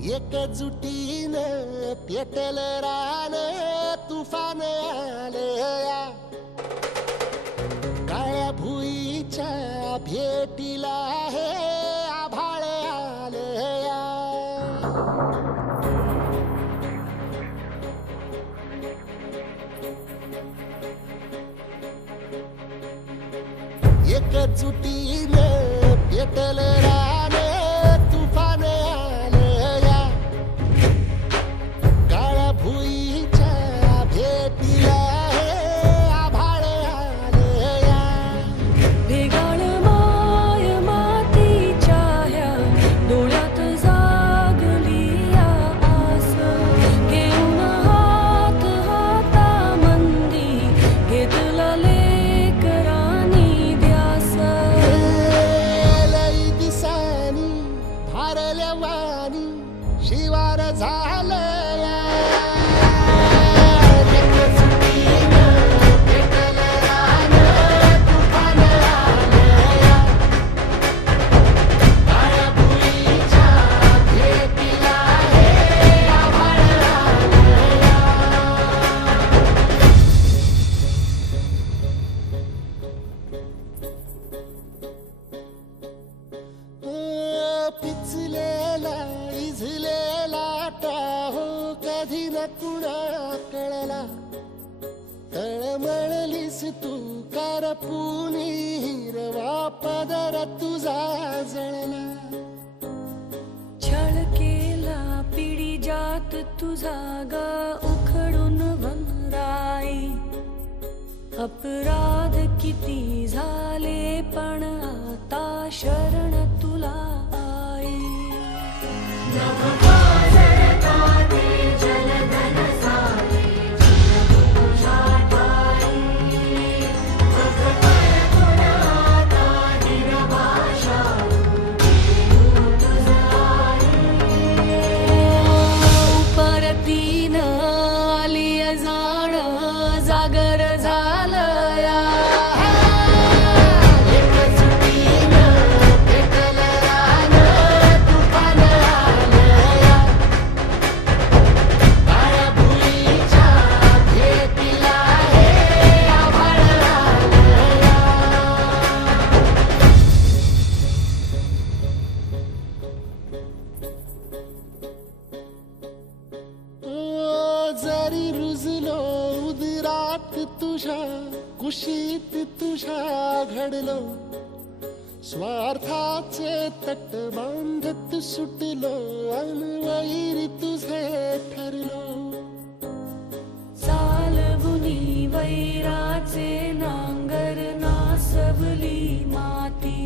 एकजुटीनं पेटल रान तुफान आलया काळ्या भुईच्या भेटीला हे आभाळ आलया एकजुटीनं पेटल रान तुफान आलया काळ्या भुईच्या भेटीला हे आभाळ आलया भेगाळ माय मातीच्या ह्या डोळ्यात जागली या आस घेऊन हात हातामंदी घेतला लेकरांनी ध्यास लई दिसानी भारल्या वाणी शिवार झालया एकजुटीनं पेटल रान तुफान आलया काळ्या भुईच्या भेटीला हे आभाळ आलया पिचलेला इझलेला टाहो कधी न कुणा कळला तळमळलीस तू कारपुनी हिरवा पदर तुझा जळला छळ केला पिढी जात तुझा ग उखडून वनराई अपराध किती झाले पण आता शरण तुला आई परतीन आली जाण जागर झालया एकजुटीनं पेटल रान तुफान आलया काळ्या भुईच्या भेटीला हे आभाळ आलया जरी रुजलो उदरात तुझ्या कुशीत तुझ्या घडलो स्वार्थाचे तट बांधत सुटलो अनवैरी तुझे ठरलो चालवुनी वैराचे नांगर नासवली माती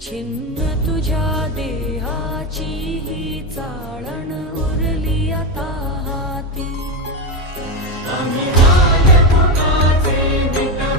छिन्न तुझ्या देहाची ही चाळण उरली आता हाती आम्ही हाल तुकाचे मिटा